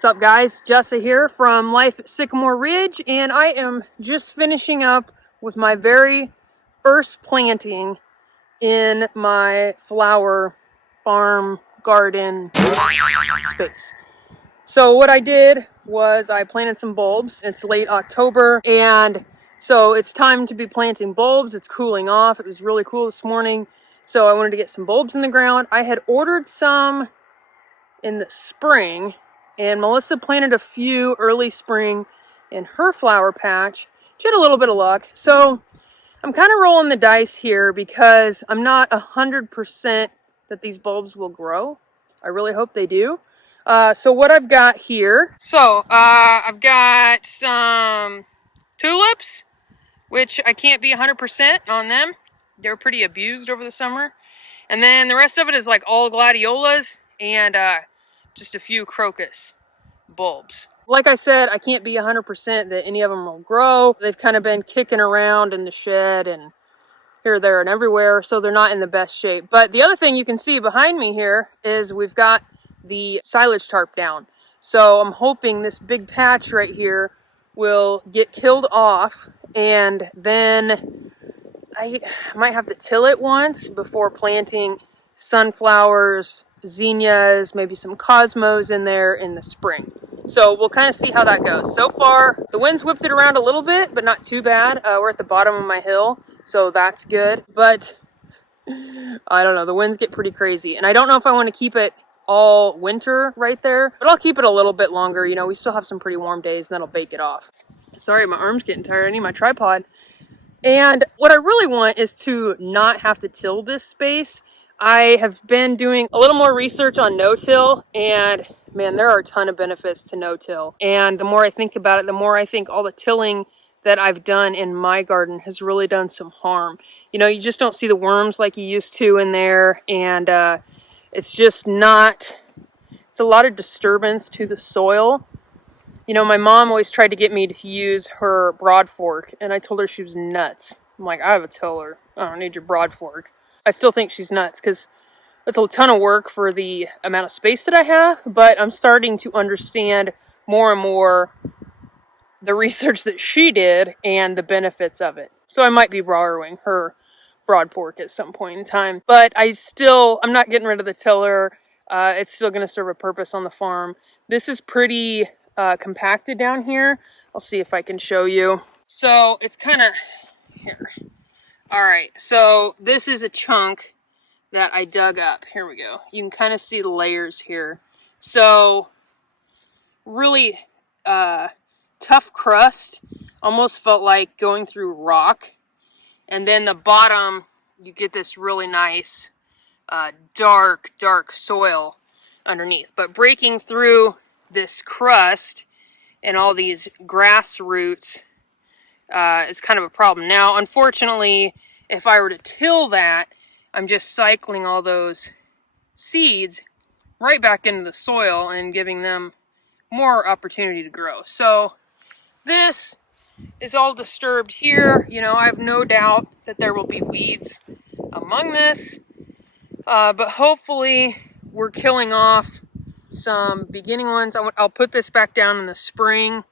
What's up guys, Jessa here from Life at Sycamore Ridge, and I am just finishing up with my very first planting in my flower farm garden space. So what I did was I planted some bulbs. It's late October, and so it's time to be planting bulbs. It's cooling off. It was really cool this morning, so I wanted to get some bulbs in the ground. I had ordered some in the spring, and Melissa planted a few early spring in her flower patch. She had a little bit of luck. So I'm kind of rolling the dice here because I'm not 100% that these bulbs will grow. I really hope they do. So what I've got here. So I've got some tulips, which I can't be 100% on them. They're pretty abused over the summer. And then the rest of it is like all gladiolas and just a few crocus bulbs. Like I said, I can't be 100% that any of them will grow. They've kind of been kicking around in the shed and here, there, and everywhere, so they're not in the best shape. But the other thing you can see behind me here is we've got the silage tarp down. So I'm hoping this big patch right here will get killed off, and then I might have to till it once before planting sunflowers, zinnias, maybe some cosmos in there in the spring. So we'll kind of see how that goes. So far, the wind's whipped it around a little bit, but not too bad. We're at the bottom of my hill, so that's good. But I don't know, the winds get pretty crazy. And I don't know if I want to keep it all winter right there, but I'll keep it a little bit longer. You know, we still have some pretty warm days, and then I'll bake it off. Sorry, my arm's getting tired. I need my tripod. And what I really want is to not have to till this space. I have been doing a little more research on no-till, and man, there are a ton of benefits to no-till. And the more I think about it, the more I think all the tilling that I've done in my garden has really done some harm. You know, you just don't see the worms like you used to in there, and it's just not, it's a lot of disturbance to the soil. You know, my mom always tried to get me to use her broad fork, and I told her she was nuts. I'm like, I have a tiller. I don't need your broad fork. I still think she's nuts because it's a ton of work for the amount of space that I have, but I'm starting to understand more and more the research that she did and the benefits of it. So I might be borrowing her broad fork at some point in time, but I'm not getting rid of the tiller. It's still going to serve a purpose on the farm. This is pretty compacted down here. I'll see if I can show you. So it's kind of here. All right, so this is a chunk that I dug up. Here we go. You can kind of see the layers here. So really tough crust, almost felt like going through rock. And then the bottom, you get this really nice dark soil underneath. But breaking through this crust and all these grass roots is kind of a problem. Now, unfortunately, if I were to till that, I'm just cycling all those seeds right back into the soil and giving them more opportunity to grow. So this is all disturbed here. You know, I have no doubt that there will be weeds among this, but hopefully we're killing off some beginning ones. I'll put this back down in the spring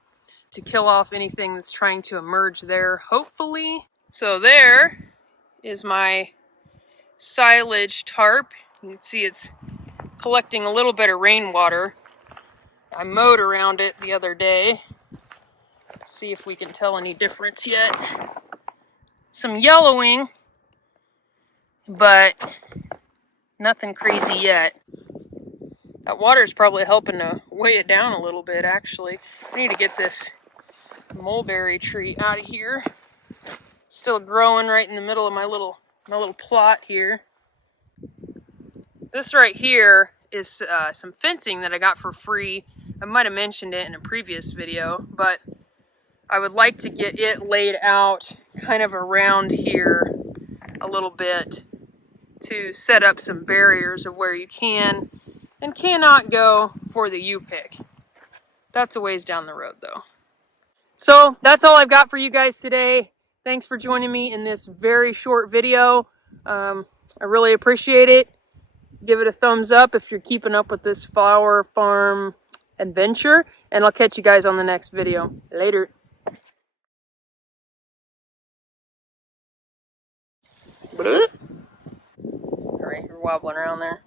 to kill off anything that's trying to emerge there, hopefully. So there is my silage tarp. You can see it's collecting a little bit of rainwater. I mowed around it the other day. Let's see if we can tell any difference yet. Some yellowing, but nothing crazy yet. That water is probably helping to weigh it down a little bit, actually. I need to get this mulberry tree out of here. Still growing right in the middle of my little plot here. This right here is some fencing that I got for free. I might have mentioned it in a previous video, but I would like to get it laid out kind of around here a little bit to set up some barriers of where you can and cannot go for the U-pick. That's a ways down the road though. So that's all I've got for you guys today. Thanks for joining me in this very short video. I really appreciate it. Give it a thumbs up if you're keeping up with this flower farm adventure, and I'll catch you guys on the next video. Later. Alright, you're wobbling around there.